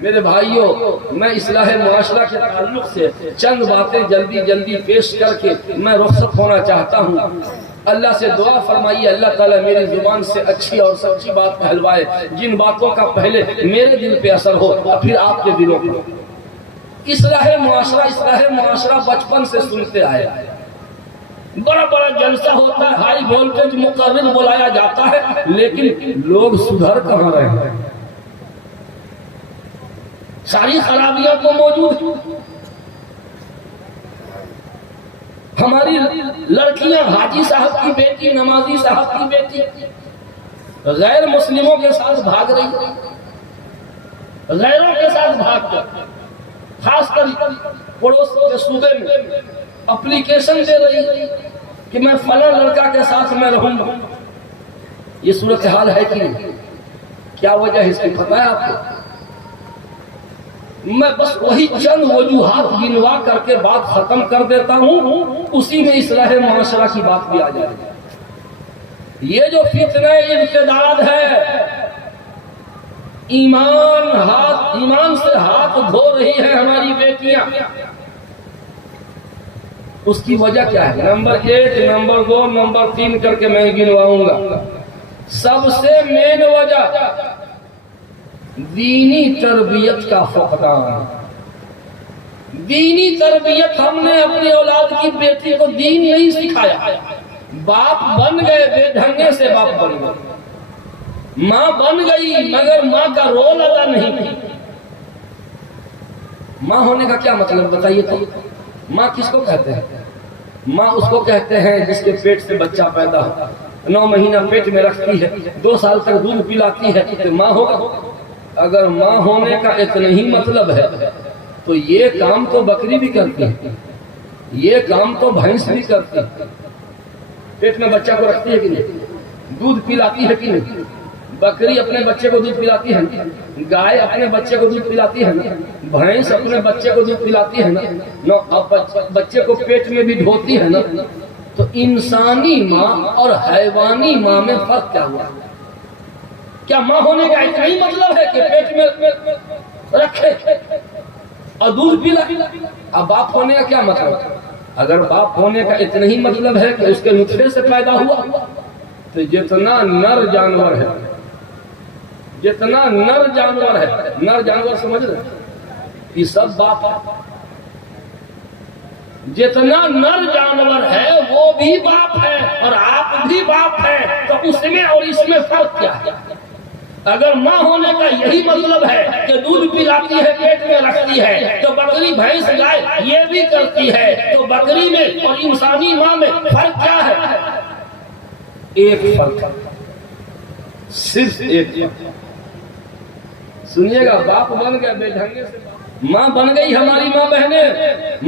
میرے بھائیوں، میں اصلاح معاشرہ کے تعلق سے چند باتیں جلدی جلدی پیش کر کے میں رخصت ہونا چاہتا ہوں۔ اللہ سے دعا فرمائیے اللہ تعالیٰ میری زبان سے اچھی اور سچی بات کہلوائے، جن باتوں کا پہلے میرے دل پہ اثر ہو اور پھر آپ کے دلوں پہ۔ اصلاح معاشرہ بچپن سے سنتے آئے، بڑا بڑا جلسہ ہوتا ہے، ہائی وولٹیج مقرر بلایا جاتا ہے، لیکن لوگ سدھر کہاں رہے ہیں؟ ساری خرابیاں تو موجود ہیں۔ ہماری لڑکیاں حاجی صاحب کی بیٹی، نمازی صاحب کی بیٹی غیر مسلموں کے ساتھ بھاگ رہی، غیروں کے ساتھ بھاگ کر خاص کر پڑوس کے صوبے میں اپلیکیشن دے رہی کہ میں فلاں لڑکا کے ساتھ میں رہوں گا۔ یہ صورتحال ہے کہ نہیں؟ کیا وجہ ہے اس کی پتہ ہے آپ کو؟ میں بس وہی چند وجوہات گنوا کر کے بات ختم کر دیتا ہوں، اسی میں اصلاح معاشرہ کی بات بھی آ جائے گی۔ یہ جو فتنہ ارتداد ہے، ایمان سے ہاتھ دھو رہی ہیں ہماری بیٹیاں، اس کی وجہ کیا ہے؟ نمبر 1، نمبر 2، نمبر 3 کر کے میں گنواؤں گا۔ سب سے مین وجہ دینی تربیت کا فقدان۔ دینی تربیت ہم نے اپنی اولاد کی بیٹی کو دین نہیں سکھایا۔ باپ بن گئے، بے ڈھنگے سے باپ بن گئے، ماں بن گئی مگر ماں کا رول ادا نہیں کی۔ ماں ہونے کا کیا مطلب بتائیے تو؟ ماں کس کو کہتے ہیں؟ ماں اس کو کہتے ہیں جس کے پیٹ سے بچہ پیدا ہو، 9 مہینہ پیٹ میں رکھتی ہے، 2 سال تک دودھ پلاتی ہے، تو ماں ہوگا۔ اگر ماں ہونے کا اتنا ہی مطلب ہے تو یہ کام تو بکری بھی کرتی ہے، یہ کام تو بھینس بھی کرتی ہے۔ پیٹ میں بچہ کو رکھتی ہے کہ نہیں؟ دودھ پلاتی ہے کہ نہیں؟ بکری اپنے بچے کو دودھ پلاتی ہے نا، گائے اپنے بچے کو دودھ پلاتی ہے نا، بھینس اپنے بچے کو دودھ پلاتی ہے نا، اب بچے کو پیٹ میں بھی دھوتی ہے نا۔ تو انسانی ماں اور حیوانی ماں میں فرق کیا ہوا؟ کیا ماں ہونے کا اتنا ہی مطلب ہے کہ پیٹ میں رکھے اور دودھ پلا؟ اب باپ ہونے کا کیا مطلب؟ اگر باپ ہونے کا اتنا ہی مطلب ہے کہ اس کے نطفے سے پیدا ہوا، تو جتنا نر جانور ہے، جتنا نر جانور ہے، نر جانور سمجھ رہے یہ سب باپ ہے۔ جتنا نر جانور ہے وہ بھی باپ ہے اور آپ بھی باپ ہے، تو اس میں اور اس میں فرق کیا ہے؟ اگر ماں ہونے کا یہی مطلب ہے کہ دودھ پلاتی ہے، پیٹ میں رکھتی ہے، تو بکری بھینس گائے یہ بھی کرتی ہے، تو بکری میں اور انسانی ماں میں فرق کیا ہے؟ ایک فرق، صرف ایک فرق۔ سنیے گا، باپ بن گیا بے ڈھنگے سے، ماں بن گئی ہماری ماں بہنیں،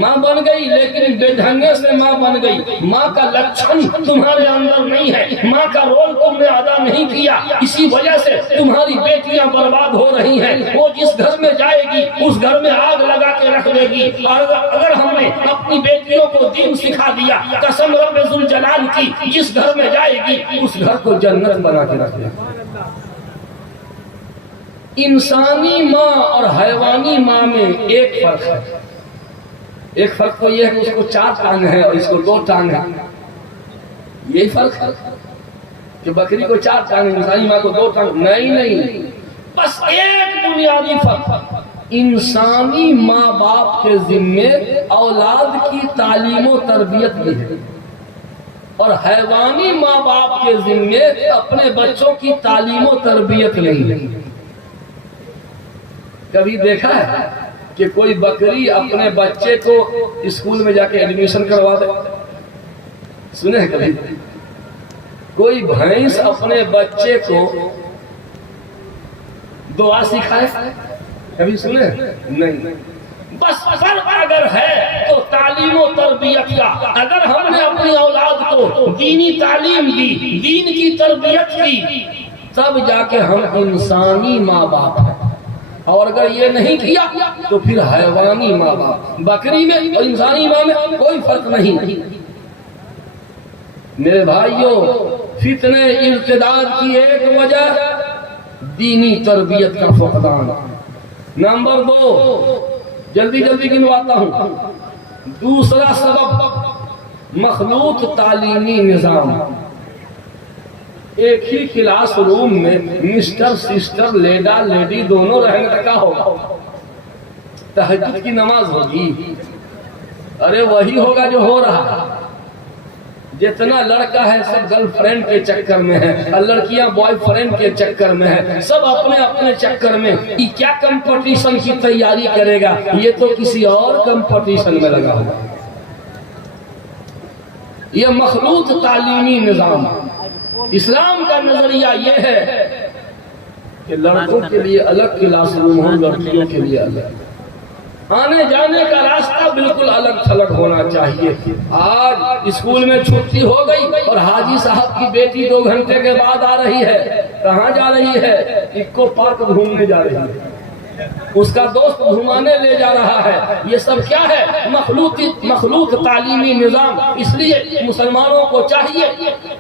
ماں بن گئی لیکن بے ڈھنگے سے ماں بن گئی۔ ماں کا لچھن تمہارے اندر نہیں ہے، ماں کا رول تم نے ادا نہیں کیا، اسی وجہ سے تمہاری بیٹیاں برباد ہو رہی ہیں۔ وہ جس گھر میں جائے گی اس گھر میں آگ لگا کے رکھ دے گی، اور اگر ہم نے اپنی بیٹیوں کو دین سکھا دیا، قسم رب ذوالجلال کی، جس گھر میں جائے گی اس گھر کو جنت بنا کے رکھ دے گی۔ انسانی ماں اور حیوانی ماں میں ایک فرق ہے۔ ایک فرق تو یہ ہے کہ اس کو 4 ٹانگ ہے اور اس کو 2 ٹانگ ہے، یہی فرق ہے کہ بکری کو 4 ٹانگ، انسانی ماں کو 2 ٹانگ۔ نہیں، بس ایک بنیادی فرق، انسانی ماں باپ کے ذمے اولاد کی تعلیم و تربیت بھی ہے، اور حیوانی ماں باپ کے ذمے اپنے بچوں کی تعلیم و تربیت نہیں ہے۔ کبھی دیکھا ہے کہ کوئی بکری اپنے بچے کو اسکول میں جا کے ایڈمیشن کروا دے؟ سنے ہیں کبھی؟ کوئی بھینس اپنے بچے کو دعا سکھائے؟ کبھی سنے؟ نہیں۔ بس فرق اگر ہے تو تعلیم و تربیت کا۔ اگر ہم نے اپنی اولاد کو دینی تعلیم دی، دین کی تربیت کی، تب جا کے ہم انسانی ماں باپ ہیں، اور اگر یہ نہیں کیا تو پھر حیوانی ماں باپ۔ بکری میں اور انسانی ماں میں کوئی فرق نہیں۔ میرے بھائیوں، فتنہ ارتداد کی ایک وجہ دینی تربیت کا فقدان، نمبر 2 جلدی جلدی گنواتا ہوں. دوسرا سبب مخلوط تعلیمی نظام. ایک ہی کلاس روم میں مسٹر سسٹر لیڈا لیڈی دونوں رہنے کا کیا ہوگا؟ تہجد کی نماز ہوگی؟ ارے وہی ہوگا جو ہو رہا ہے. جتنا لڑکا ہے سب گرل فرینڈ کے چکر میں ہے اور لڑکیاں بوائے فرینڈ کے چکر میں ہے. سب اپنے اپنے چکر میں. یہ کیا کمپٹیشن کی تیاری کرے گا؟ یہ تو کسی اور کمپٹیشن میں لگا ہوگا. یہ مخلوط تعلیمی نظام. اسلام کا نظریہ یہ ہے کہ لڑکوں کے لیے الگ کلاس روم ہو، لڑکیوں کے لیے الگ. آنے جانے کا راستہ بالکل الگ تھلگ ہونا چاہیے. آج اسکول میں چھٹی ہو گئی اور حاجی صاحب کی بیٹی 2 گھنٹے کے بعد آ رہی ہے. کہاں جا رہی ہے؟ اکو پارک گھومنے جا رہی ہے. اس کا دوست گھمانے لے جا رہا ہے. یہ سب کیا ہے؟ مخلوط تعلیمی نظام. اس لیے مسلمانوں کو چاہیے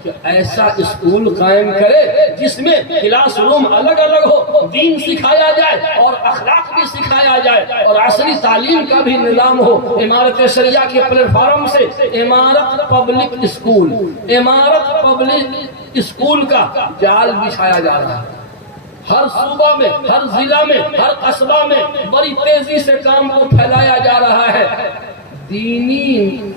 کہ ایسا اسکول قائم کرے جس میں کلاس روم الگ الگ ہو، دین سکھایا جائے اور اخلاق بھی سکھایا جائے اور عصری تعلیم کا بھی نظام ہو. امارت شریعہ کے پلیٹ فارم سے امارت پبلک اسکول کا جال بچھایا جا رہا ہے. ہر صوبہ میں، ہر ضلع میں، ہر قصبہ میں بڑی تیزی سے کام کو پھیلایا جا رہا ہے. دینی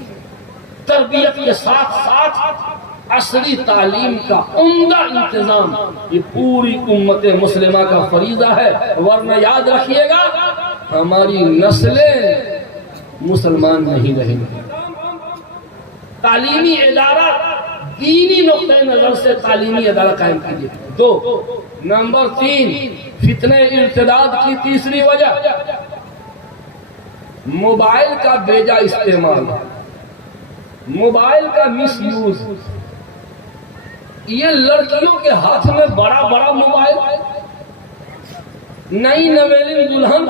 تربیت کے ساتھ ساتھ عصری تعلیم کا عمدہ انتظام یہ پوری امت مسلمہ کا فریضہ ہے. ورنہ یاد رکھیے گا ہماری نسلیں مسلمان نہیں رہیں گی. تعلیمی ادارہ دینی نقطۂ نظر سے تعلیمی ادارہ قائم کیجیے. 2 نمبر 3 فتنہ ارتداد کی تیسری وجہ موبائل کا بیجا استعمال، موبائل کا مس یوز. یہ لڑکیوں کے ہاتھ میں بڑا بڑا موبائل. نئی نویلی دلہن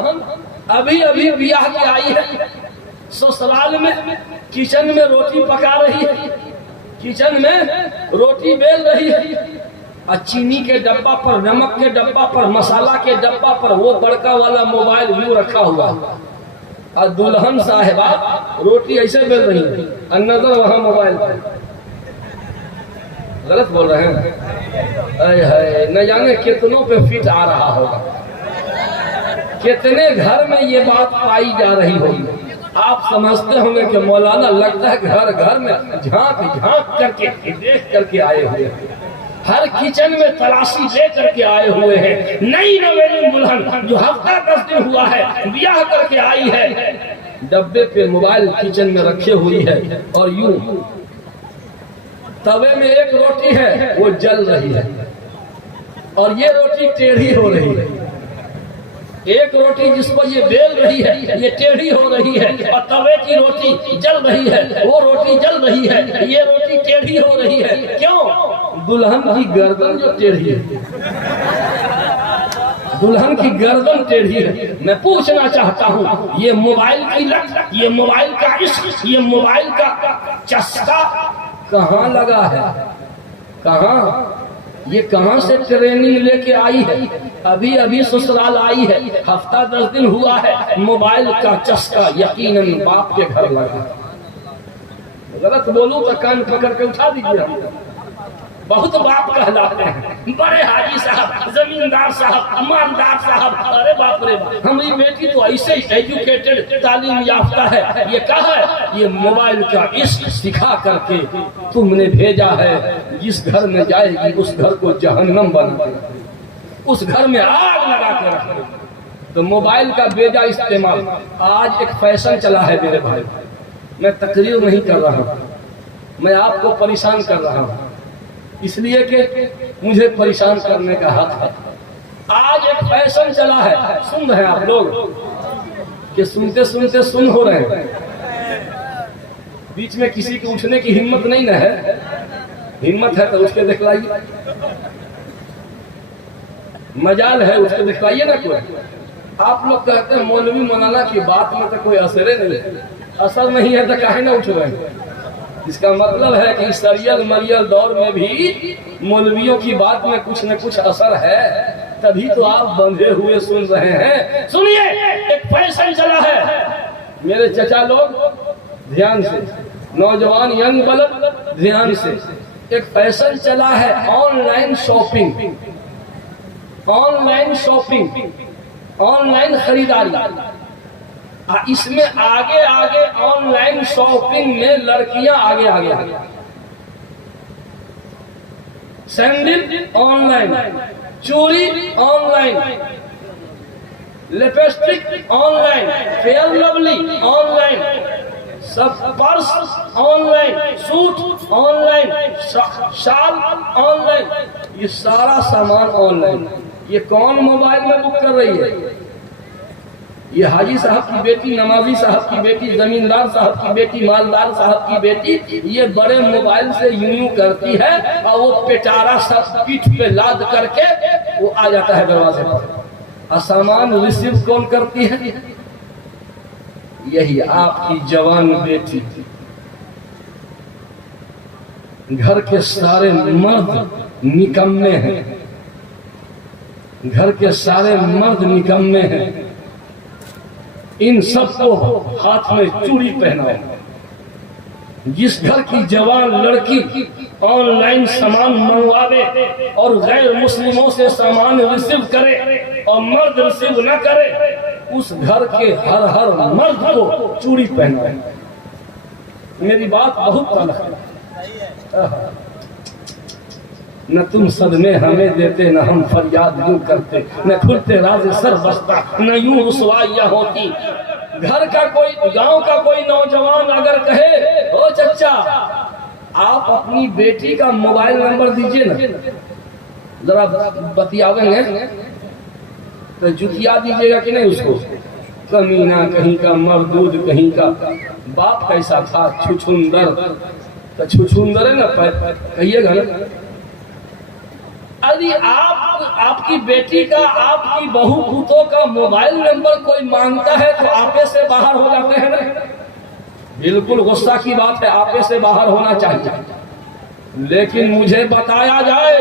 ابھی ابھی بیاہ کی آئی ہے، سسرال میں کچن میں روٹی پکا رہی ہے، کچن میں روٹی بیل رہی ہے اور چینی کے ڈبہ پر، نمک کے ڈبہ پر، مسالہ کے ڈبہ پر وہ بڑکا والا موبائل یوں رکھا ہوا اور دلہن صاحبہ روٹی ایسے بیل رہی ہے اور نظر وہاں موبائل پر. غلط بول رہے ہیں؟ اے نہ جانے کتنوں پہ فٹ آ رہا ہوگا، کتنے گھر میں یہ بات پائی جا رہی ہوگی. آپ سمجھتے ہوں گے کہ مولانا لگتا ہے گھر گھر میں جھانک جھانک کر کے دیکھ کر کے آئے ہوئے ہیں، ہر کچن میں تلاشی لے کر کے آئے ہوئے ہیں. نئی نویلی دلہن جو ہفتہ 10 دن ہوا ہے بیاہ کر کے آئی ہے، ڈبے پہ موبائل کچن میں رکھے ہوئی ہے اور یوں توے میں ایک روٹی ہے وہ جل رہی ہے اور یہ روٹی ٹیڑھی ہو رہی ہے. ایک روٹی جس پر یہ بیل رہی ہے یہ ٹیڑھی ہو رہی ہے اور توے کی روٹی جل رہی ہے، وہ روٹی جل رہی ہے، یہ روٹی ٹیڑھی ہو رہی ہے. کیوں؟ دلہن کی گردن جو ٹیڑھی ہے، دلہن کی گردن ٹیڑھی ہے. میں پوچھنا چاہتا ہوں یہ موبائل کی لت، یہ موبائل کا عشق، یہ موبائل کا چسکا کہاں لگا ہے؟ کہاں؟ یہ کہاں سے ٹریننگ لے کے آئی ہے؟ ابھی ابھی سسرال آئی ہے، ہفتہ 10 دن ہوا ہے. موبائل کا چسکا یقیناً باپ کے گھر لگا. غلط بولوں تو کان پکڑ کے اٹھا دیجیے. بہت باپ کہلاتے ہیں، بڑے حاجی صاحب، زمیندار صاحب، مالدار صاحب. ارے باپ رے باپ، ہماری بیٹی تو ایسے ایجوکیٹڈ، تعلیم یافتہ ہے. یہ کہا ہے یہ موبائل کا عشق سکھا کر کے تم نے بھیجا ہے. جس گھر میں جائے گی اس گھر کو جہنم بنا دے، اس گھر میں آگ لگا کے رکھے. تو موبائل کا بیجا استعمال آج ایک فیشن چلا ہے میرے بھائی. میں تقریر نہیں کر رہا ہوں، میں آپ کو پریشان کر رہا ہوں اس لیے کہ مجھے پریشان کرنے کا حق ہے. آج ایک فیشن چلا ہے، سن رہے ہیں آپ لوگ کہ سنتے سنتے سن ہو رہے ہیں. بیچ میں کسی کے اٹھنے کی ہمت نہیں نہ ہے. ہمت ہے تو اٹھ کے دکھلائیے، مجال ہے اٹھ کے دکھلائیے نا. کوئی آپ لوگ کہتے ہیں مولوی مولانا کی بات میں تو کوئی اثر نہیں. اثر نہیں ہے تو کاہے نہ اٹھ رہے ہیں؟ اس کا مطلب ہے کہ سریل مریل دور میں بھی مولویوں کی بات میں کچھ نہ کچھ اثر ہے. تبھی تو آپ بندھے ہوئے سن رہے ہیں. سنیے, ایک فیشن چلا ہے میرے چچا لوگ, دھیان سے, نوجوان ینگ بلد دھیان سے, ایک فیشن چلا ہے on line shopping, on line shopping, on line خریداری. اس میں آگے آگے آن لائن شاپنگ میں لڑکیاں آگے آگے آگے, سینڈل آن لائن, چوڑی online, lipstick online, Fair Lovely online, سب purse online, suit online, شال آن لائن, یہ سارا سامان آن لائن. یہ کون موبائل میں بک کر رہی ہے؟ یہ حاجی صاحب کی بیٹی, نمازی صاحب کی بیٹی, زمیندار صاحب کی بیٹی, مالدار صاحب کی بیٹی. یہ بڑے موبائل سے یوں کرتی ہے اور وہ پٹارا سب پیٹھ پہ لاد کر کے وہ آ جاتا ہے دروازے پر. اور سامان ریسیو کون کرتی ہے؟ یہی آپ کی جوان بیٹی. گھر کے سارے مرد نکمے ہیں, گھر کے سارے مرد نکمے ہیں. ان سب کو ہاتھ میں چوڑی پہنائے. جس گھر کی جوان لڑکی آن لائن سامان منگواوے اور غیر مسلموں سے سامان ریسیو کرے اور مرد ریسیو نہ کرے, اس گھر کے ہر مرد کو چوڑی پہنائے. میری بات بہت تلخ ہے. نہ تم صدمے ہمیں دیتے, نہ ہم فریاد یوں کرتے, نہ کھلتے راز سر بستا, نہ یوں رسوائیاں ہوتی. گھر کا کوئی, گاؤں کا کوئی نوجوان اگر کہے او چچا آپ اپنی بیٹی کا موبائل نمبر دیجئے نا, ذرا بتیاویں گے تو جتیا دیجئے گا کہ نہیں اس کو؟ کمینہ کہیں کا, مردود کہیں کا. باپ کیسا تھا؟ چھچھندر. تو چھچھندر ہے نا, کہیے گا نا. ارے آپ کی بیٹی کا, آپ کی بہو پوتوں کا موبائل نمبر کوئی مانگتا ہے تو آپے سے باہر ہو جاتے ہیں نا. بالکل غصہ کی بات ہے, آپے سے باہر ہونا چاہیے. لیکن مجھے بتایا جائے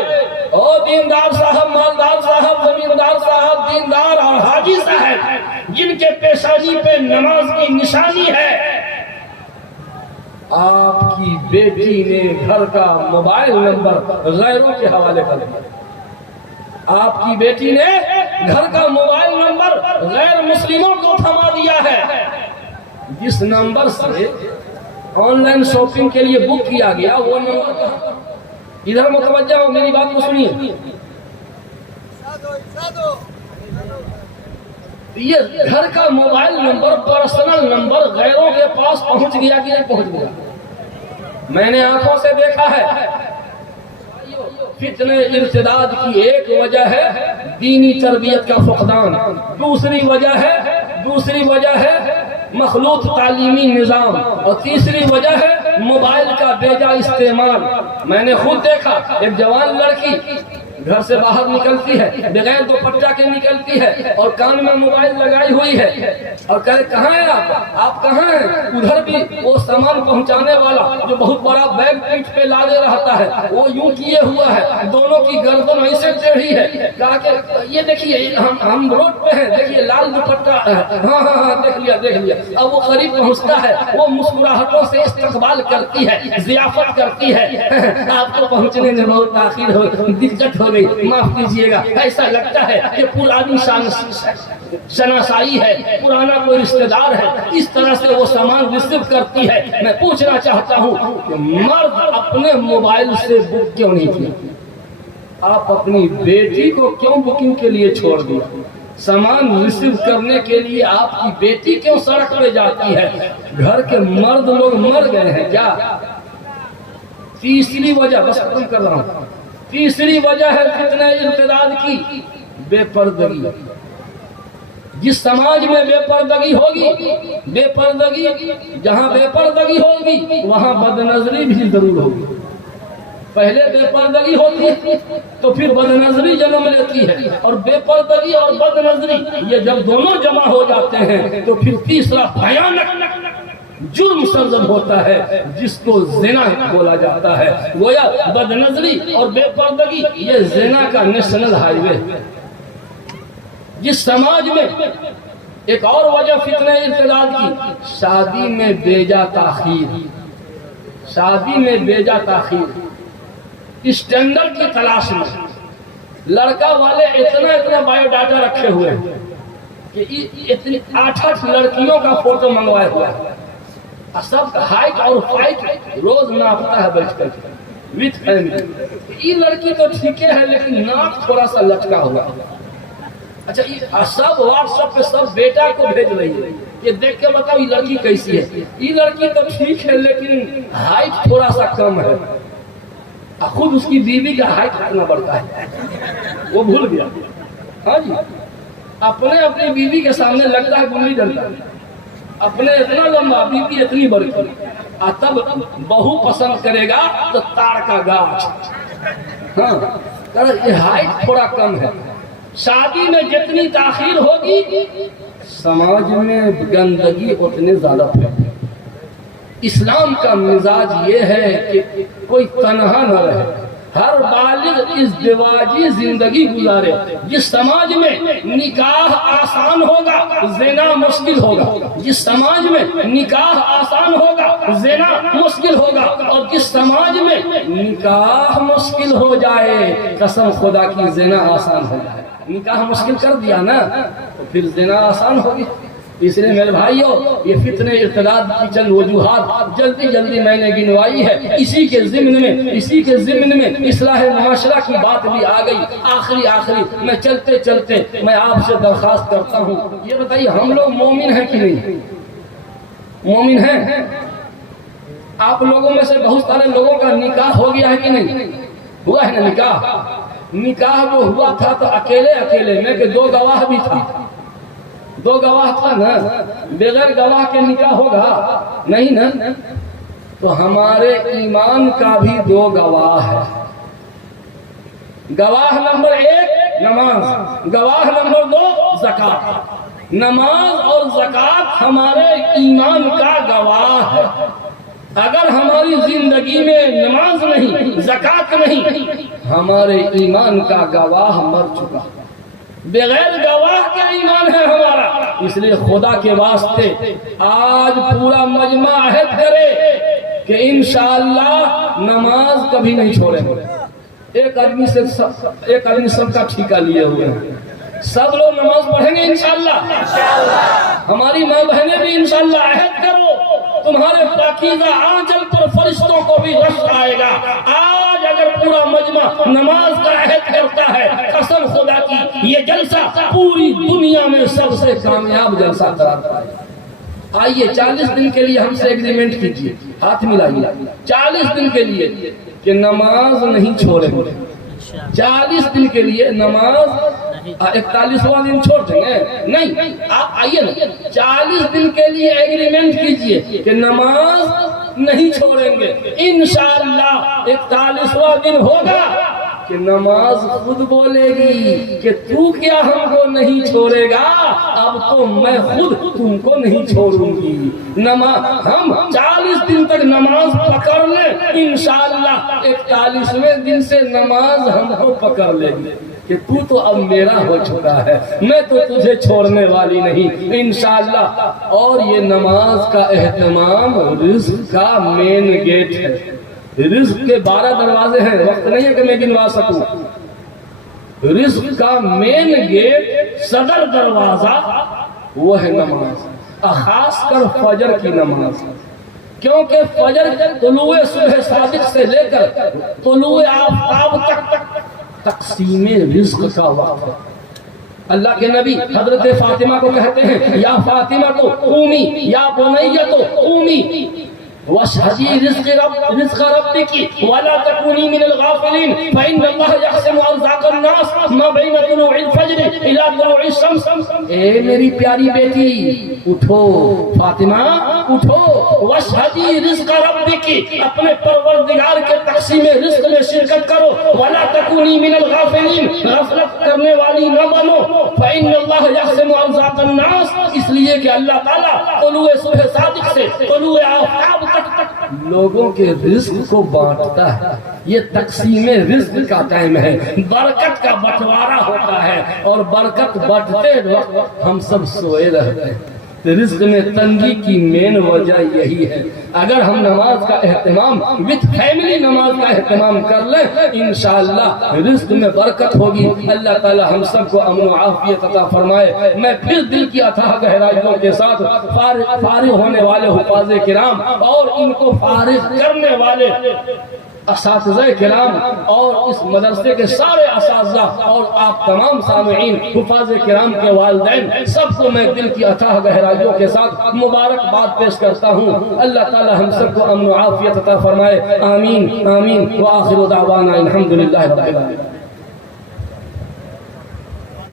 او دیندار صاحب, مالدار صاحب, زمیندار صاحب, دیندار اور حاجی صاحب جن کے پیشانی پہ نماز کی نشانی ہے, آپ کی بیٹی نے گھر کا موبائل نمبر غیروں کے حوالے کر دیا. آپ کی بیٹی نے گھر کا موبائل نمبر غیر مسلموں کو تھما دیا ہے. جس نمبر سے آن لائن شاپنگ کے لیے بک کیا گیا وہ نمبر کہاں؟ ادھر متوجہ ہو, میری بات کو سنیے. یہ گھر کا موبائل نمبر, پرسنل نمبر غیروں کے پاس پہنچ گیا کہ نہیں پہنچ گیا؟ میں نے آنکھوں سے دیکھا ہے. فتنہ ارتداد کی ایک وجہ ہے دینی تربیت کا فقدان, دوسری وجہ ہے مخلوط تعلیمی نظام, اور تیسری وجہ ہے موبائل کا بیجا استعمال. میں نے خود دیکھا ایک جوان لڑکی گھر سے باہر نکلتی ہے, بغیر دوپٹہ کے نکلتی ہے اور کان میں موبائل لگائی ہوئی ہے اور کہے کہاں ہیں آپ کہاں ہیں؟ ادھر بھی وہ سامان پہنچانے والا جو بہت بڑا بیگ پیٹھ پہ لادے رہتا ہے وہ یوں کیے ہوا ہے, دونوں کی گردن ایسے ٹیڑھی ہے. کہا کہ یہ دیکھیے ہم روڈ پہ ہیں, دیکھیے لال دوپٹہ, ہاں دیکھ لیا. اب وہ قریب پہنچتا ہے, وہ مسکراہٹوں سے استقبال کرتی ہے, ضیافت کرتی ہے. آپ کو پہنچنے میں بہت تاخیر ہو, دقت ہو گئی, معاف کیجیے گا. ایسا لگتا ہے کہ پرانی شناسائی ہے, پرانا کوئی رشتہ دار ہے. اس طرح سے وہ سامان ریسیو کرتی ہے. میں پوچھنا چاہتا ہوں کہ مرد اپنے موبائل سے بک کیوں نہیں کیا؟ آپ اپنی بیٹی کو کیوں بکنگ کے لیے چھوڑ دیا؟ سامان ریسیو کرنے کے لیے آپ کی بیٹی کیوں سڑک پہ جاتی ہے؟ گھر کے مرد لوگ مر گئے ہیں کیا؟ تیسری وجہ, بس ختم کر رہا ہوں, تیسری وجہ ہے فتنہ ارتداد کی بے پردگی. جس سماج میں بے پردگی ہوگی, جہاں بے پردگی ہوگی وہاں بد نظری بھی ضرور ہوگی. پہلے بے پردگی ہوتی تو پھر بد نظری جنم لیتی ہے, اور بے پردگی اور بد نظری یہ جب دونوں جمع ہو جاتے ہیں تو پھر تیسرا بھیانک جرم سرزد ہوتا ہے جس کو زنا بولا جاتا ہے. گویا بد نظری اور بے پردگی یہ زنا کا نیشنل ہائی وے. جس سماج میں ایک اور وجہ فتنہ ارتداد کی، شادی میں بیجا تاخیر، شادی میں بیجا تاخیر، اسٹینڈرڈ کی تلاش میں لڑکا والے اتنا بایو ڈاٹا رکھے ہوئے ہیں کہ اتنی 8 لڑکیوں کا فوٹو منگوائے ہوا ہے، سب ہائٹ اور فائٹ روز ناپتا ہے بیٹھ کر وتھ فیملی۔ یہ لڑکی تو ٹھیک ہے لیکن ناپ تھوڑا سا لٹکا ہوا۔ اچھا یہ سب واٹس ایپ پہ سب بیٹا کو بھیج رہی ہے کہ دیکھ کے بتاؤ یہ لڑکی کیسی ہے، یہ لڑکی تو ٹھیک ہے لیکن ہائٹ تھوڑا سا کم ہے۔ خود اس کی بیوی کا ہائٹ کتنا بڑھتا ہے وہ بھول گیا۔ ہاں جی، اپنی بیوی کے سامنے لگتا ہے گلی ڈنڈا، اپنے اتنا لمبا بیوی اتنی بڑی، تب بہو پسند کرے گا تو تاڑ کا گاچھ۔ ہاں یہ ہائٹ تھوڑا کم ہے۔ شادی میں جتنی تاخیر ہوگی سماج میں گندگی اتنے زیادہ پھیلے۔ اسلام کا مزاج یہ ہے کہ کوئی تنہا نہ رہے، ہر بالغ ازدواجی زندگی گزارے۔ جس سماج میں نکاح آسان ہوگا زنا مشکل ہوگا، جس سماج میں نکاح آسان ہوگا زنا مشکل ہوگا، اور جس سماج میں نکاح مشکل ہو جائے قسم خدا کی زنا آسان ہو جائے۔ نکاح مشکل کر دیا نا تو پھر زنا آسان ہوگی۔ اس لیے میرے بھائیوں یہ فتنہ ارتداد کی چند وجوہات جلدی میں نے گنوائی ہے۔ اسی کے ضمن میں اصلاح معاشرہ کی بات بھی آ گئی۔ آخری میں چلتے میں آپ سے درخواست کرتا ہوں، یہ بتائیے ہم لوگ مومن ہیں کہ نہیں؟ مومن ہیں؟ آپ لوگوں میں سے بہت سارے لوگوں کا نکاح ہو گیا ہے کہ نہیں؟ ہوا ہے نا نکاح؟ نکاح جو ہوا تھا تو اکیلے میں کہ 2 گواہ بھی تھا، 2 گواہ تھا نا، بغیر گواہ کے نکاح ہوگا نہیں نا؟ تو ہمارے ایمان کا بھی 2 گواہ ہے۔ گواہ نمبر 1 نماز، گواہ نمبر 2 زکات۔ نماز اور زکات ہمارے ایمان کا گواہ ہے۔ اگر ہماری زندگی میں نماز نہیں، زکات نہیں، ہمارے ایمان کا گواہ مر چکا۔ بغیر گواہ کا ایمان ہے ہمارا۔ اس لیے خدا کے واسطے آج پورا مجمع عہد کرے کہ انشاءاللہ نماز کبھی نہیں چھوڑیں گے۔ ایک آدمی سب کا ٹھیکہ لیے ہوئے ہیں، سب لوگ نماز پڑھیں گے انشاءاللہ۔ ہماری ماں بہنیں بھی انشاءاللہ عہد کرو، تمہارے پاکیزہ آنچل پر فرشتوں کو بھی رشک آئے گا۔ آج اگر پورا مجمع نماز کا عہد کرتا ہے قسم خدا کی یہ جلسہ پوری دنیا میں سب سے کامیاب جلسہ قرار پائے۔ آئیے 40 دن کے لیے ہم سے ایگریمنٹ کیجیے، ہاتھ ملائیے، 40 دن کے لیے کہ نماز نہیں چھوڑیں گے۔ 40 دن کے لیے نماز 41واں دن چھوڑ دیں گے نہیں، آپ آئیے نا 40 دن کے لیے ایگریمنٹ کیجئے کہ نماز نہیں چھوڑیں گے۔ انشاءاللہ 41واں دن ہوگا کہ نماز خود بولے گی کہ تو کیا ہم کو نہیں چھوڑے گا، اب تو میں خود تم کو نہیں چھوڑوں گی۔ ہم 40 دن تک نماز پکڑ لیں، انشاءاللہ 41ویں دن سے نماز ہم کو پکڑ لے گی کہ تو اب میرا ہو چکا ہے، میں تو تجھے چھوڑنے والی نہیں انشاءاللہ۔ اور یہ نماز کا اہتمام رزق کا مین گیٹ ہے۔ رزق کے 12 دروازے ہیں، وقت نہیں ہے کہ میں گنوا سکوں۔ رزق کا مین گیٹ، صدر دروازہ وہ ہے نماز، خاص کر فجر کی نماز، کیونکہ فجر طلوع صبح صادق سے لے کر طلوع آفتاب تک تقسیم رزق کا وقت ہے۔ اللہ کے نبی حضرت فاطمہ کو کہتے ہیں یا فاطمہ تو قومی، یا بنیہ تو قومی واشهدي رزق ربك ولا تكوني من الغافلين فإن الله يقسم أرزاق الناس ما بين طلوع الفجر إلى طلوع الشمس۔ اے میری پیاری بیٹی اٹھو فاطمہ اٹھو، واشهدي رزق ربك، اپنے پروردگار کے تقسیم رزق میں شرکت کرو، ولا تكوني من الغافلين، غفلت کرنے والی نہ بنو، فإن الله يقسم أرزاق الناس، اس لیے کہ اللہ تعالیٰ طلوع صبح صادق سے طلوع آفتاب تک لوگوں کے رزق کو بانٹتا ہے. یہ تقسیم رزق کا ٹائم ہے، برکت کا بٹوارا ہوتا ہے، اور برکت بٹتے وقت ہم سب سوئے رہتے ہیں. رزق میں تنگی کی مین وجہ یہی ہے. اگر ہم نماز کا اہتمام وتھ فیملی نماز کا اہتمام کر لیں، انشاءاللہ رزق میں برکت ہوگی. اللہ تعالی ہم سب کو امن و عافیت عطا فرمائے. میں پھر دل کی اتھاہ گہرائیوں کے ساتھ فارغ ہونے والے حفاظ کرام اور ان کو فارغ کرنے والے اساتذہ کرام اور اس مدرسے کے سارے اساتذہ اور آپ تمام سامعین، حفاظ کرام کے والدین، سب کو میں دل کی اتھاہ گہرائیوں کے ساتھ مبارکباد پیش کرتا ہوں. اللہ تعالی ہم سب کو امن و عافیت عطا فرمائے. آمین آمین. وآخر دعوانا الحمدللہ رب العالمین.